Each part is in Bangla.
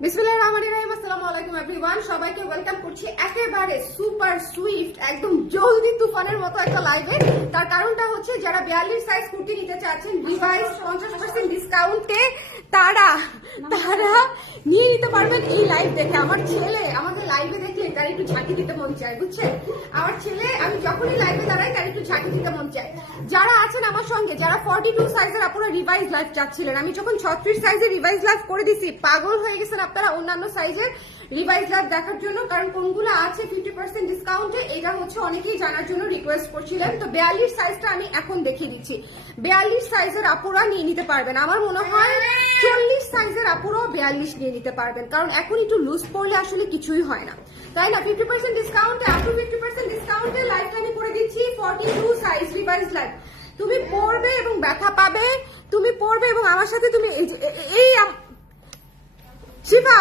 বিসমিল্লাহির রহমানির রহিম, আসসালামু আলাইকুম एवरीवन সবাইকে ওয়েলকাম করছি একেবারে সুপার সুইফট একদম জলদি তুফানের মতো একটা লাইভে তার কারণটা হচ্ছে যারা বিয়াল্লিশ সাইজ কুর্তি নিতে চাচ্ছেন পঞ্চাশ পার্সেন্ট ডিসকাউন্টে তারা তারা, নিয়ে নিতে পারবেন এই লাইভ দেখে? আমার ছেলে আমাদের লাইভে দেখলে তার একটু ঝাঁকি দিতে মন চায়, বুঝছে? আমার ছেলে, আমি যখনই লাইভে দাঁড়াই, তার একটু ঝাঁকি দিতে মন চায়। যারা আছেন আমার সঙ্গে, যারা ফর্টি টু সাইজের আপনারা রিভাইজ লাইভ চাচ্ছিলেন, আমি যখন ছত্রিশ সাইজের রিভাইজ লাইভ করে দিছি, পাগল হয়ে গেছেন আপনারা অন্যান্য সাইজের রিভাইজ লাইভ দেখার জন্য, কারণ কোনগুলো আছে ফিফটি পার্সেন্ট ডিসকাউন্টে এটা হচ্ছে অনেকেই জানার জন্য রিকোয়েস্ট করছিলেন। তো বিয়াল্লিশ সাইজটা আমি এখন দেখিয়ে দিচ্ছি। বিয়াল্লিশ সাইজের আপুরা নিয়ে নিতে পারবেন। আমার মনে হয় চল্লিশ সাইজের আপুরাও বিয়াল্লিশ নিয়ে নিতে পারবেন। কারণ এখন একটু লুজ পড়লে আসলে কিছুই হয় না। তাই না? ফিফটি পার্সেন্ট ডিসকাউন্টে আপ ফিফটি পার্সেন্ট ডিসকাউন্টে লাইফ আমি করে দিচ্ছি forty two size revise live তুমি পড়বে এবং ব্যথা পাবে, তুমি পড়বে এবং আমার সাথে তুমি এই শিফা!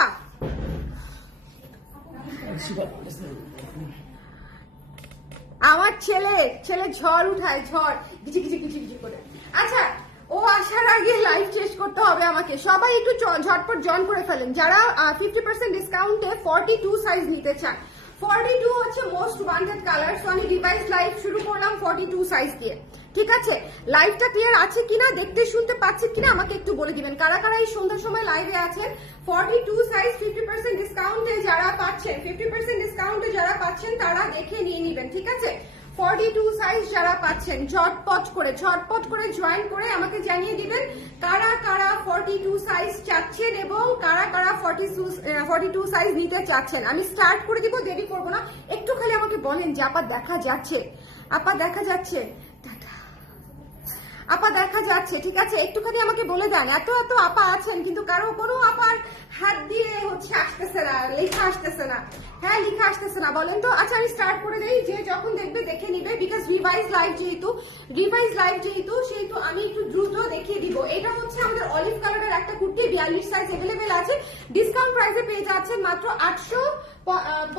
আমার ছেলে ছেলে ঝড় উঠায়, ঝড় কিছু কিছু কিছু গিচি করে। আচ্ছা ও আসার আগে লাইভ শেষ করতে হবে আমাকে। সবাই একটু ঝটপট জয়েন করে ফেলেন। যারা ফিফটি পার্সেন্ট ডিসকাউন্টে ফর্টি টু সাইজ নিতে চান ফর্টি টু হচ্ছে মোস্ট ওয়ান্টেড কালার সো আমি ডিভাইস লাইভ শুরু করলাম ফর্টি টু সাইজ দিয়ে। ঠিক আছে? লাইভটা ক্লিয়ার আছে কিনা, দেখতে শুনতে পাচ্ছি কিনা, আমাকে একটু বলে দিবেন। কারা কারা এই সন্ধ্যার সময় লাইভে আছেন? Forty two size fifty percent ডিসকাউন্টে যারা পাচ্ছেন ফিফটি পার্সেন্ট ডিসকাউন্টে যারা পাচ্ছেন, তারা দেখে নিয়ে নিবেন। ঠিক আছে? ফর্টি টু সাইজ যারা পাচ্ছেন, ঝটপট করে ঝটপট করে জয়েন করে আমাকে জানিয়ে দিবেন কারা কারা ফর্টি টু সাইজ চাচ্ছেন এবং কারা কারা ফর্টি ফর্টি টু সাইজ নিতে চাচ্ছেন। আমি স্টার্ট করে দিব, দেরি করব না। একটু খালি আমাকে বলেন যে আপা দেখা যাচ্ছে। আপা দেখা যাচ্ছে। আপা দেখা যাচ্ছে, ঠিক আছে? একটুখানি আমাকে বলে দেন। এত এত আপা আছেন, কিন্তু কারও কোনো আপার হাত দিয়ে হচ্ছে আসতেছে না, লেখা আসতেছে না। হ্যাঁ লেখা আসতেছে না। বলেন তো আচ্ছা আমি স্টার্ট করে দেই, যে যখন দেখবে দেখে নিবে বিকজ রিভাইজ লাইভ যেহেতু রিভাইজ লাইভ যেহেতু, সেহেতু আমি একটু দ্রুত দেখিয়ে দিব। এটা হচ্ছে আমাদের অলিভ কালারের একটা কুর্তি, বিয়াল্লিশ সাইজ অ্যাভেলেবেল আছে। ডিসকাউন্ট প্রাইসে পেয়ে যাচ্ছেন মাত্র আটশো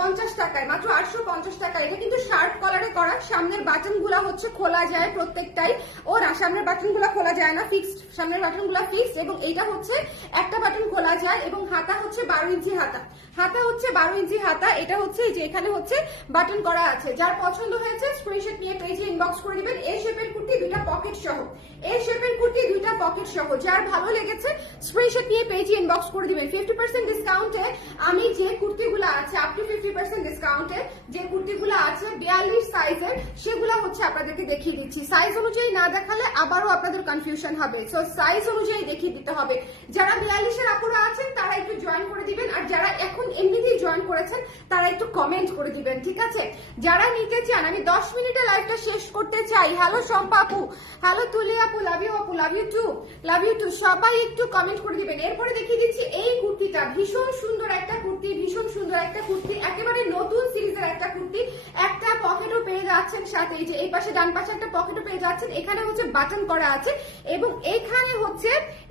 পঞ্চাশ টাকায়, মাত্র আটশো পঞ্চাশ টাকায়। এটা কিন্তু শার্ট কলারে করা, সামনের বাটনগুলা হচ্ছে খোলা যায় প্রত্যেকটাই। ও না সামনের বাটনগুলা খোলা যায় না ফিক্সড সামনের বাটনগুলা ফিক্সড এবং এটা হচ্ছে একটা বাটন খোলা যায়, এবং হাতা হচ্ছে বারো ইঞ্চি হাতা। হাতা হচ্ছে বারো ইঞ্চি হাতা এটা হচ্ছে যে এখানে হচ্ছে বাটন করা আছে। যার পছন্দ হয়েছে স্ক্রিনশট নিয়ে পেজে ইনবক্স করে দিবেন এই শেপের কুর্তি দুটা পকেট সহ। এই শেপের কুর্তি দুইটা পকেট সহ, যার ভালো লেগেছে স্ক্রিনশট নিয়ে পেজে ইনবক্স করে দিবেন। ফিফটি পার্সেন্ট ডিসকাউন্টে আমি যে কুর্তিগুলো আছে আপ টু ফিফটি পার্সেন্ট ডিসকাউন্টে যে কুর্তিগুলো আছে, বিয়াল্লিশ সাইজের সেগুলো হচ্ছে আপনাদেরকে দেখিয়ে দিচ্ছি। সাইজ অনুযায়ী না দেখালে আবারও আপনাদের কনফিউশন হবে। সো সাইজ অনুযায়ী দেখিয়ে দিতে হবে। যারা বিয়াল্লিশের আপুরা আছেন, তারা একটু জয়েন করে দিবেন। আর যারা এখন এমনিতেই জয়েন করেছেন, তারা একটু কমেন্ট করে দিবেন, ঠিক আছে? যারা নিতে চান, আমি দশ মিনিটে লাইভটা শেষ করতে চাই। হ্যালো শম্পা আপু। হ্যালো তুলি লাভ ইউ আপু love you too love you too সবাই একটু কমেন্ট করে দিবেন। এরপরে দেখিয়ে দিচ্ছি এই কুর্তিটা। ভীষণ সুন্দর একটা কুর্তি, ভীষণ সুন্দর একটা কুর্তি। একেবারে নতুন সিরিজের একটা কুর্তি। একটা পকেটও পেয়ে যাচ্ছেন সাথে। এই যে এই পাশে ডান পাশে একটা পকেটও পেয়ে যাচ্ছেন। এখানে হচ্ছে বাটন করা আছে এবং এখানে হচ্ছে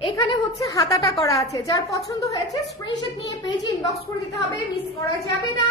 এখানে হচ্ছে হাতাটা করা আছে। যার পছন্দ হয়েছে স্ক্রিনশট নিয়ে পেজে ইনবক্স করে দিতে হবে। মিস করা যাবে না।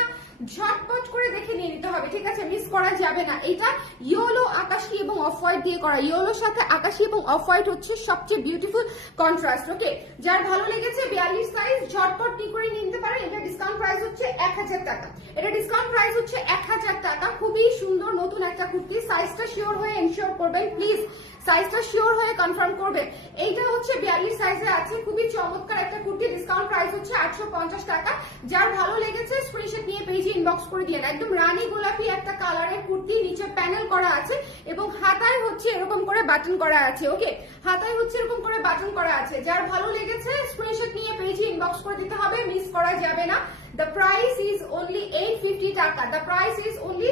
ঝটপট করে দেখে নিয়ে নিতে হবে, ঠিক আছে? মিস করা যাবে না। এটা ইয়েলো আকাশি এবং অফ হোয়াইট দিয়ে করা। ইয়েলোর সাথে আকাশি এবং অফ হোয়াইট হচ্ছে সবচেয়ে বিউটিফুল কন্ট্রাস্ট ওকে যার ভালো লেগেছে বিয়াল্লিশ সাইজ ঝটপট কি করে নিতে পারে? এটা ডিসকাউন্ট প্রাইস হচ্ছে এক হাজার টাকা। এটা ডিসকাউন্ট প্রাইস হচ্ছে এক হাজার টাকা। খুবই সুন্দর নতুন একটা কুর্তি। সাইজটা শিওর হয়ে এনশিওর করবেন প্লিজ সাইজটা শিওর হয়ে কনফার্ম করবেন। এইটা হচ্ছে বিয়াল্লিশ সাইজে আছে। খুবই চমৎকার একটা কুর্তি। ডিসকাউন্ট প্রাইস হচ্ছে আটশো পঞ্চাশ টাকা। যার ভালো লেগেছে স্ক্রিনশট নিয়ে পেজে ইনবক্স করে দিয়ে একদম রানী গোলাপি একটা কালারের কুর্তি নিচে প্যানেল করা আছে এবং হাতায় হচ্ছে এরকম করে বাটন করা আছে ওকে হাতায় হচ্ছে এরকম করে বাটন করা আছে। যার ভালো লেগেছে স্ক্রিনশট নিয়ে পেজে ইনবক্স করে দিতে হবে মিস করা যাবে না। The price is only eight fifty টাকা। দ্য প্রাইস ইজ অনলি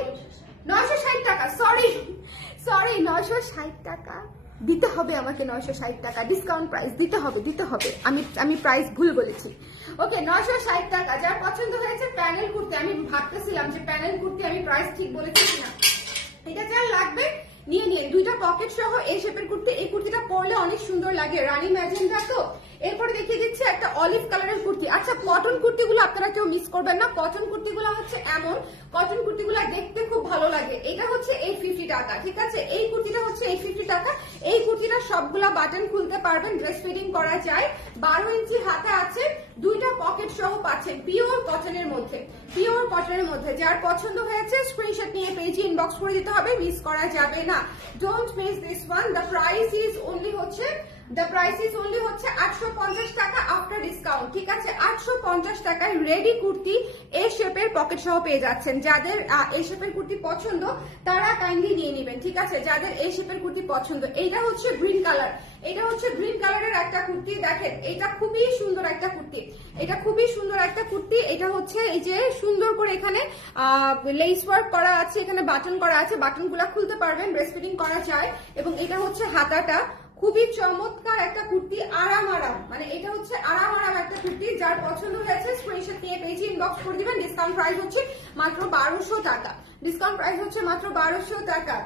নয়শো ষাট। টাকা। সরি সরি নয়শো ষাট টাকা। দিতে হবে আমাকে নয়শো ষাট টাকা ডিসকাউন্ট প্রাইস দিতে হবে দিতে হবে। আমি আমি প্রাইস ভুল বলেছি। ওকে নয়শো ষাট টাকা, যার পছন্দ হয়েছে প্যানেল কুর্তি। আমি ভাবতেছিলাম যে প্যানেল কুর্তি আমি প্রাইস ঠিক বলেছি কিনা। এটা যার লাগবে, নিয়ে নিয়ে। দুইটা পকেট সহ এই শেপের কুর্তি। এই কুর্তিটা পরলে অনেক সুন্দর লাগে। রানী ম্যাজেন্ডা তো। এরপরে দেখিয়ে দিচ্ছি একটা অলিভ কালারের কুর্তি। আচ্ছা কটন কুর্তিগুলো আপনারা কেউ মিস করবেন না। কটন কুর্তিগুলো হচ্ছে এমন। কটন কুর্তিগুলো দেখতে খুব ভালো লাগে। এটা হচ্ছে এই ফিফটি টাকা, ঠিক আছে? এই কুর্তিটা হচ্ছে এইট ফিফটি টাকা। এই সবগুলা বাটন খুলতে পারবেন ড্রেস ফিটিং করা যায়। বারো ইঞ্চি হাতে আছে, দুইটা পকেট সহ পাচ্ছেন পিওর কটনের মধ্যে। পিওর কটনের মধ্যে। যার পছন্দ হয়েছে স্ক্রিনশট নিয়ে পেজে ইনবক্স করে দিতে হবে মিস করা যাবে না। Don't miss this one the price is only হচ্ছে দ্য প্রাইস ইজ অনলি হচ্ছে আটশো পঞ্চাশ টাকা আফটার ডিসকাউন্ট ঠিক আছে? আটশো পঞ্চাশ টাকায় রেডি কুর্তি এ শেপের পকেট সহ পেয়ে যাচ্ছেন। যাদের এই শেপের কুর্তি পছন্দ, তারা কাইন্ডলি নিয়ে নেবেন, ঠিক আছে? যাদের এই শেপের কুর্তি পছন্দ, এইটা হচ্ছে গ্রিন কালার এটা হচ্ছে গ্রিন কালারের একটা কুর্তি, দেখেন, এটা খুবই সুন্দর একটা কুর্তি। এটা খুবই সুন্দর একটা কুর্তি, এটা হচ্ছে এই যে সুন্দর করে এখানে লেস ওয়ার্ক করা আছে, এখানে বাটন করা আছে। বাটনগুলা খুলতে পারবেন ব্রেস্ট ফিটিং করা যায়। এবং এটা হচ্ছে হাতাটা। খুবই চমৎকার একটা কুর্তি, আরাম আরাম। মানে এটা হচ্ছে আরাম আরাম একটা কুর্তি, যার পছন্দ হয়েছে স্ক্রিনশট নিয়ে পেজে ইনবক্স করে দিবেন। ডিসকাউন্ট প্রাইস হচ্ছে মাত্র বারোশো টাকা। ডিসকাউন্ট প্রাইস হচ্ছে মাত্র বারোশো টাকা।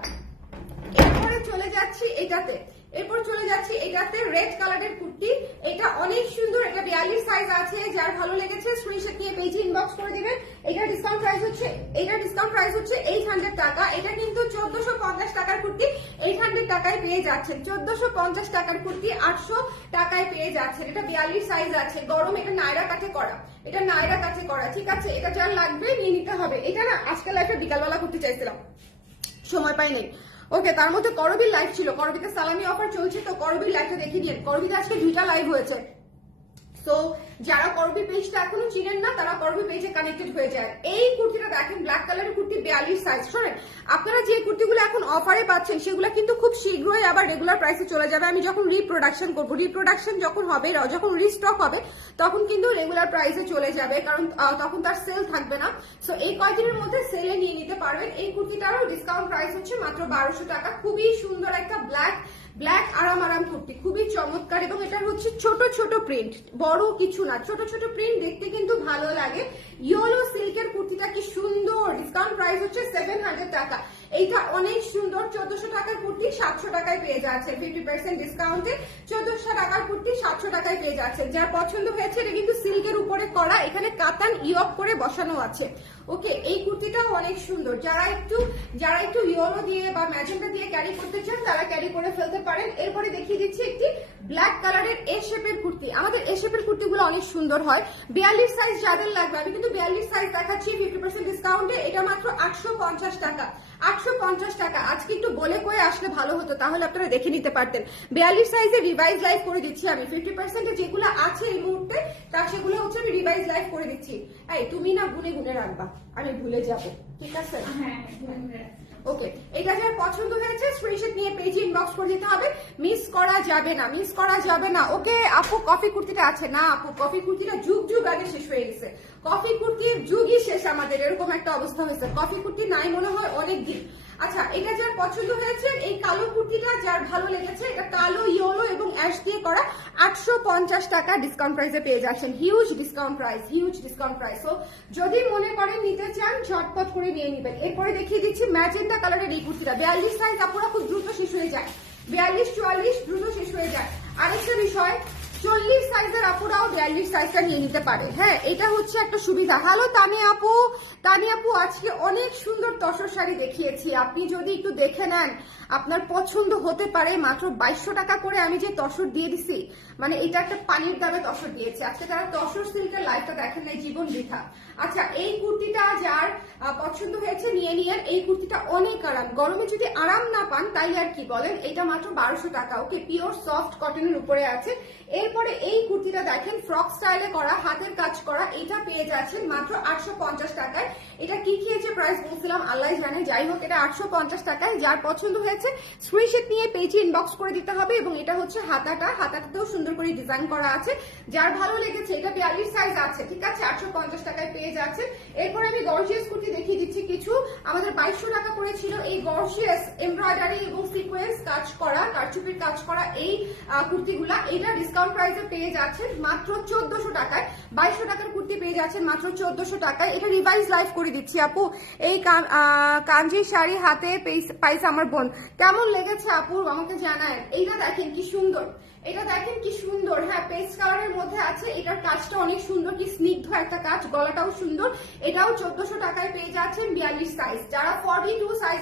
এরপরে চলে যাচ্ছি এটাতে। এরপর চলে যাচ্ছি এটাতে রেড কালারের কুর্তি। এটা অনেক সুন্দর, এটা বিয়াল্লিশ সাইজ আছে, যার ভালো লেগেছে স্ক্রিনশট নিয়ে পেজে ইনবক্স করে দিবেন। এটা ডিসকাউন্ট প্রাইস হচ্ছে, এটা ডিসকাউন্ট প্রাইস হচ্ছে এইট হান্ড্রেড টাকা। এটা কিন্তু চোদ্দশো পঞ্চাশ টাকার কুর্তি এইট হান্ড্রেড টাকায় পেয়ে যাচ্ছেন। চোদ্দশো পঞ্চাশ টাকার কুর্তি আটশো টাকায় পেয়ে যাচ্ছেন। এটা বিয়াল্লিশ সাইজ আছে, গরম, এটা নায়রা কাঠে করা। এটা নায়রা কাঠে করা, ঠিক আছে? এটা যার লাগবে, নিয়ে নিতে হবে। এটা না আজকাল একটা বিকালবেলা করতে চাইছিলাম। সময় পাই নাই। ওকে তার মধ্যে করবির লাইভ ছিল। করবিতে সালামি অফার চলছে, তো করবির লাইভটা দেখে নিন করবিতে আজকে দুইটা লাইভ হয়েছে। সো যারা করবি পেজটা এখনও চিনেন না, তারা করবি পেজে কানেক্টেড হয়ে যায়। এই কুর্তিটা দেখেন ব্ল্যাক কালারের কুর্তি, বিয়াল্লিশ সাইজ শোনেন? আপনারা যে কুর্তিগুলো এখন অফারে পাচ্ছেন, সেগুলো কিন্তু খুব শীঘ্রই আবার রেগুলার প্রাইসে চলে যাবে। আমি যখন রিপ্রোডাকশন করব রিপ্রোডাকশন যখন হবে যখন রিস্টক হবে, তখন কিন্তু রেগুলার প্রাইসে চলে যাবে, কারণ তখন তার সেল থাকবে না। সো এই কয়দিনের মধ্যে সেলে নিয়ে নিতে পারবেন। এই কুর্তিটারও ডিসকাউন্ট প্রাইস হচ্ছে মাত্র বারোশো টাকা। খুবই সুন্দর একটা ব্ল্যাক ব্ল্যাক আরাম আরাম কুর্তি, খুবই চমৎকার এবং এটা হচ্ছে ছোট ছোট প্রিন্ট বড় কিছু না, ছোট ছোট প্রিন্ট দেখতে কিন্তু ভালো লাগে। ইয়েলো সিল্কের কুর্তিটা কি সুন্দর ডিসকাউন্ট প্রাইস হচ্ছে সেভেন হান্ড্রেড টাকা। এইটা অনেক সুন্দর, চোদ্দশো টাকার কুর্তি সাতশো টাকায় পেয়ে যাচ্ছে ফিফটি পার্সেন্ট ডিসকাউন্টে চোদ্দশো টাকার কুর্তি সাতশো টাকায় পেয়ে যাচ্ছে। যার পছন্দ হয়েছে, এটা কিন্তু সিল্কের উপরে করা, এখানে কাতান ইয়ক করে বসানো আছে। ওকে এই কুর্তিটাও অনেক সুন্দর, যারা একটু যারা একটু ইয়োলো দিয়ে বা ম্যাজেন্টা দিয়ে ক্যারি করতে চান, তারা ক্যারি করে ফেলতে পারেন। এরপরে দেখিয়ে দিচ্ছি একটি ব্ল্যাক কালারের এ শেপের কুর্তি। আমাদের এ শেপের কুর্তিগুলো অনেক সুন্দর হয়। বিয়াল্লিশ সাইজ যাদের লাগবে, আমি কিন্তু বিয়াল্লিশ সাইজ দেখাচ্ছি ফিফটি পার্সেন্ট ডিসকাউন্টে এটা মাত্র আটশো পঞ্চাশ টাকা। আটশো পঞ্চাশ টাকা। আজকে একটু বলে কয়ে আসলে ভালো হতো, তাহলে আপনারা দেখে নিতে পারতেন। বিয়াল্লিশ সাইজে রিভাইজ লাইভ করে দিচ্ছি আমি। ফিফটি পার্সেন্টে যেগুলো আছে এই মুহূর্তে, তা সেগুলো হচ্ছে আমি রিভাইজ লাইভ করে দিচ্ছি। এই, তুমি না গুনে গুনে রাখবা। আমি ভুলে যাব। ঠিক আছে? ওকে এটা যার পছন্দ হয়েছে স্ক্রিনশট নিয়ে পেজ ইনবক্স করে দিতে হবে। মিস করা যাবে না মিস করা যাবে না। ওকে আপু কফি কুর্তিটা আছে না আপু? কফি কুর্তিটা যুগ যুগ আগে শেষ হয়ে গেছে। কফি কুর্তির যুগই শেষ আমাদের এরকম একটা অবস্থা হয়েছে। কফি কুর্তি নাই মনে হয় অনেক দিন। আচ্ছা এটা যার পছন্দ হয়েছে, এই কালো কুর্তিটা যার ভালো লেগেছে, এটা কালো, ইয়েলো এবং অ্যাশ দিয়ে করা আটশো পঞ্চাশ টাকা ডিসকাউন্ট প্রাইসে পেয়ে যাচ্ছেন। Huge discount price huge discount price তো যদি মনে করেন নিতে চান, ঝটপট করে নিয়ে নেবেন। এরপরে দেখিয়ে দিচ্ছি ম্যাজেন্টা কালারের এই কুর্তিটা। বিয়াল্লিশ সাইজ আপুরা খুব দ্রুত শেষ হয়ে যায়। বিয়াল্লিশ, চুয়াল্লিশ দ্রুত শেষ হয়ে যায়। আরেকটা বিষয় চল্লিশ সাইজের আপুরাও বিয়াল্লিশ সাইজটা নিয়ে নিতে পারে। হ্যাঁ এটা হচ্ছে একটা সুবিধা। হ্যালো, তানি আপু। তানি আপু, আজকে অনেক সুন্দর তসর শাড়ি দেখিয়েছি। আপনি যদি একটু দেখে নেন, আপনার পছন্দ হতে পারে মাত্র বাইশশো টাকা করে আমি যে তসর দিয়ে দিছি মানে এটা একটা পানির দামে তসর দিয়েছে। আজকে যারা তসর সিল্কের লাইফটা দেখেন নাই, জীবন বৃথা। আচ্ছা এই কুর্তিটা যার পছন্দ হয়েছে, নিয়ে নিয়ে এই কুর্তিটা অনেক আরাম। গরমে যদি আরাম না পান তাই আর কি বলেন? এটা মাত্র বারোশো টাকা। ওকে পিওর সফট কটনের উপরে আছে। এরপরে এই কুর্তিটা দেখেন ফ্রক স্টাইলে করা, হাতের কাজ করা, এটা পেয়ে যাচ্ছেন মাত্র আটশো পঞ্চাশ টাকায়। এটা কি খেয়েছে প্রাইস বলছিলাম, আল্লাহ জানে। যাই হোক, এটা আটশো পঞ্চাশ টাকায়। যার পছন্দ হয়েছে স্ক্রিনশট নিয়ে পেজে ইনবক্স করে দিতে হবে এবং এটা হচ্ছে হাতাটা। হাতাটাতেও সুন্দর করে ডিজাইন করা আছে। যার ভালো লেগেছে, এটা বিয়াল্লিশ সাইজ আছে, ঠিক আছে? আটশো পঞ্চাশ টাকায় পেয়ে যাচ্ছে এরপরে আমি গর্জিয়াস কুর্তি দেখিয়ে দিচ্ছি কিছু। আমাদের বাইশশো টাকা করে ছিল এই গর্জিয়াস এমব্রয়ডারি এবং সিকোয়েন্স কাজ করা, কারচুপির কাজ করা এই কুর্তিগুলা। এটা প্রাইসে পেয়ে যাচ্ছেন মাত্র চোদ্দশো টাকায়। বাইশশো টাকার কুর্তি পেয়ে যাচ্ছেন মাত্র চোদ্দশো টাকায়। এটা রিভাইজ লাইভ করে দিচ্ছি আপু। এই কাঞ্জি শাড়ি হাতে পাইছে আমার বোন। কেমন লেগেছে আপু? আমাকে জানায় এইটা দেখেন কি সুন্দর। এটা দেখেন কি সুন্দর। হ্যাঁ পেস্ট কালারের মধ্যে আছে। এটার কাজটা অনেক সুন্দর, কি স্নিগ্ধ একটা কাজ। গলাটাও সুন্দর। এটাও চোদ্দশো টাকায় পেয়ে যাচ্ছেন বিয়াল্লিশ সাইজ যারা ফর্টি টু আছেন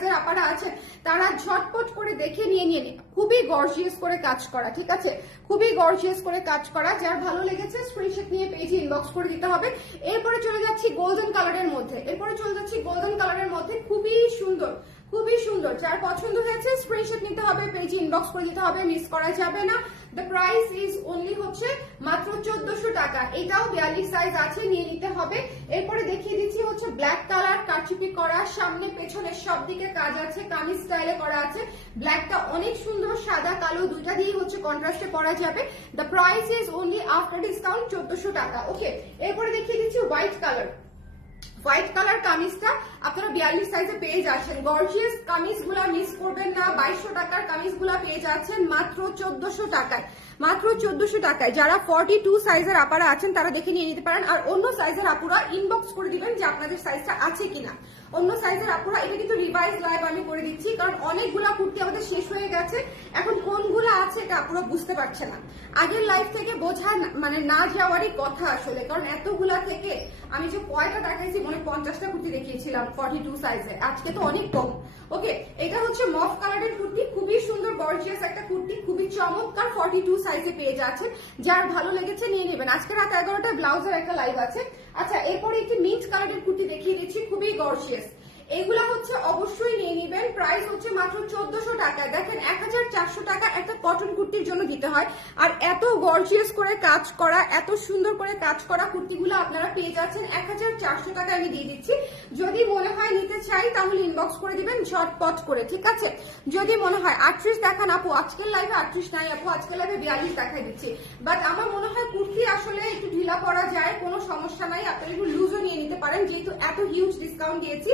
তারা ঝটপট করে দেখে নিয়ে নিয়ে খুবই গর্জিয়াস করে কাজ করা, ঠিক আছে? খুবই গর্জিয়াস করে কাজ করা। যার ভালো লেগেছে স্ক্রিনশট নিয়ে পেজে ইনবক্স করে দিতে হবে। এরপরে চলে যাচ্ছি গোল্ডেন কালারের মধ্যে। এরপরে চলে যাচ্ছি গোল্ডেন কালারের মধ্যে। খুবই সুন্দর খুবই সুন্দর। যার পছন্দ হয়েছে স্ক্রিনশট নিতে হবে পেজে ইনবক্স করে দিতে হবে মিস করা যাবে না। দ্য প্রাইস ইজ অনলি হচ্ছে মাত্র চোদ্দশো টাকা। এটাও বিয়াল্লিশ সাইজ আছে, নিয়ে নিতে হবে। এরপরে দেখিয়ে দিচ্ছি হচ্ছে ব্ল্যাক কালার কারচুপি করা, সামনে পেছনে সব দিকে কাজ আছে, কামিজ স্টাইলে করা আছে। ব্ল্যাকটা অনেক সুন্দর, সাদা, কালো, দুইটা দিয়ে হচ্ছে কন্ট্রাস্টে করা যাবে। The price is only after discount চোদ্দশো টাকা। ওকে এরপরে দেখিয়ে দিচ্ছি হোয়াইট কালার হোয়াইট কালার কামিজটা আপনারা বিয়াল্লিশ সাইজে পেয়ে যাচ্ছেন। গর্জিয়াস কামিজগুলা মিস করবেন না, বাইশশো টাকার কামিজগুলা পেয়ে যাচ্ছেন মাত্র চোদ্দশো টাকায়। মাত্র চোদ্দশো টাকায়। যারা ফর্টি টু সাইজের আপারা আছেন, তারা দেখে নিয়ে নিতে পারেন। আর অন্য সাইজের আপুরা ইনবক্স করে দিবেন যে আপনাদের সাইজটা আছে কিনা। অন্য সাইজের আপুরা, এটা কিন্তু রিভাইজ লাইভ আমি করে দিচ্ছি, কারণ অনেকগুলা কুর্তি আমাদের শেষ হয়ে গেছে। এখন কোনগুলো আছে এটা আপুরা বুঝতে পারছে না। আগের লাইভ থেকে বোঝা মানে না যাওয়ারই কথা আসলে। কারণ এতগুলা থেকে আমি যে কয়টা দেখাইছি, মনে পঞ্চাশটা কুর্তি দেখিয়েছিলাম। ফর্টি টু সাইজে আজকে তো অনেক কম। ওকে এটা হচ্ছে মফ কালারের কুর্তি। খুবই সুন্দর একটা কুর্তি, খুবই চমৎকার টু সাইজে পেয়ে ভালো লেগেছে নিয়ে নেবেন। আজকে ব্লাউজের একটা লাইভ আছে। আচ্ছা এরপরে একটি মিন্ট কালারের কুর্তি দেখিয়ে দিচ্ছি। খুবই গর্জিয়াস এগুলা হচ্ছে অবশ্যই নিয়ে নিবেন। প্রাইস হচ্ছে মাত্র চোদ্দশো টাকা দেখেন, এক হাজার চারশো টাকা একটা কটন কুর্তির জন্য দিতে হয়। আর এত গর্জিয়াস করে কাজ করা, এত সুন্দর করে কাজ করা কুর্তিগুলো আপনারা পেয়ে যাচ্ছেন। এক হাজার চারশো টাকা আমি দিয়ে দিচ্ছি। যদি মনে হয় নিতে চাই, তাহলে ইনবক্স করে দিবেন, ঝটপট করে, ঠিক আছে? যদি মনে হয়, আটত্রিশ দেখান আপু, আজকের লাইভে আটত্রিশ নাই আপু, আজকের লাইভে বিয়াল্লিশ দেখাই দিচ্ছি। বাট আমার মনে হয় কুর্তি আসলে একটু ঢিলা পরা যায়, কোনো সমস্যা নাই। আপনারা একটু লুজও নিয়ে নিতে পারেন, যেহেতু এত হিউজ ডিসকাউন্ট দিয়েছি।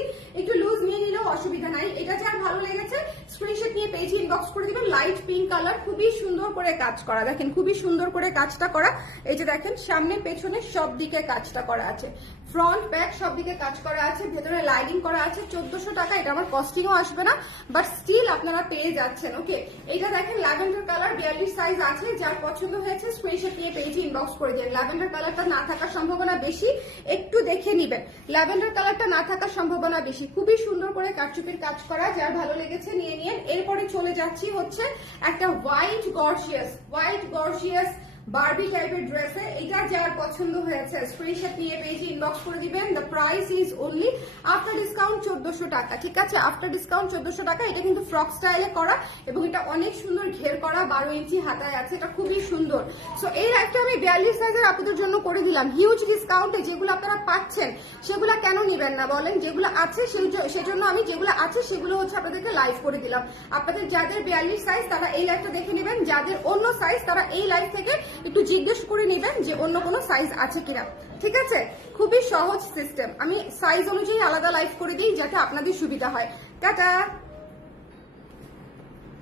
একটু লুজ নিয়ে নিলেও অসুবিধা নাই। এটা যার ভালো লেগেছে স্ক্রিনশট নিয়ে পেজে ইনবক্স করে দিবেন। লাইট পিঙ্ক কালার খুবই সুন্দর করে কাজ করা। দেখেন, খুবই সুন্দর করে কাজটা করা। এই যে দেখেন, সামনে, পেছনে সব দিকে কাজটা করা আছে। ফ্রন্ট ব্যাক সব দিকে কাজ করা আছে, ভেতরে লাইনিং করা আছে, চোদ্দশো টাকা, এটা আমার কস্টিংও আসবে না বাট স্টিল আপনারা পেয়ে যাচ্ছেন ওকে এটা দেখেন ল্যাভেন্ডার কালার বিয়াল্লিশ সাইজ আছে, যার পছন্দ হয়েছে স্ক্রিনশট নিয়ে পেজে ইনবক্স করে দিন। ল্যাভেন্ডার কালারটা না থাকার সম্ভাবনা বেশি, একটু দেখে নিবেন। ল্যাভেন্ডার কালারটা না থাকার সম্ভাবনা বেশি। খুবই সুন্দর করে কারচুপির কাজ করা, যার ভালো লেগেছে, নিয়ে নিন। এরপরে চলে যাচ্ছি হচ্ছে একটা white gorgeous white gorgeous Barbie টাইপের ড্রেসে এটা যার পছন্দ হয়েছে স্ক্রিনশট নিয়ে পেজে ইনবক্স করে দিবেন। The price is only after discount চোদ্দশো টাকা, ঠিক আছে? আফটার ডিসকাউন্ট চোদ্দশো টাকা, এটা কিন্তু ফ্রক স্টাইলে করা এবং এটা অনেক সুন্দর ঘের করা, বারো ইঞ্চি হাতায় আছে, এটা খুবই সুন্দর। সো এই একটা আমি বিয়াল্লিশ সাইজের আপনাদের জন্য করে দিলাম। হিউজ ডিসকাউন্টে যেগুলো আপনারা পাচ্ছেন, সেগুলো কেন নিবেন না বলেন? যেগুলো আছে, সেই সেজন্য আমি যেগুলো আছে, সেগুলো হচ্ছে আপনাদেরকে লাইভ করে দিলাম। আপনাদের যাদের বিয়াল্লিশ সাইজ তারা এই লাইভটা দেখে নেবেন। যাদের অন্য সাইজ তারা এই লাইভ থেকে একটু জিজ্ঞেস করে নেবেন যে অন্য কোনো সাইজ আছে কিনা। ঠিক আছে? খুবই সহজ সিস্টেম আমি সাইজ অনুযায়ী আলাদা লাইভ করে দিই যাতে আপনাদের সুবিধা হয়। টাটা!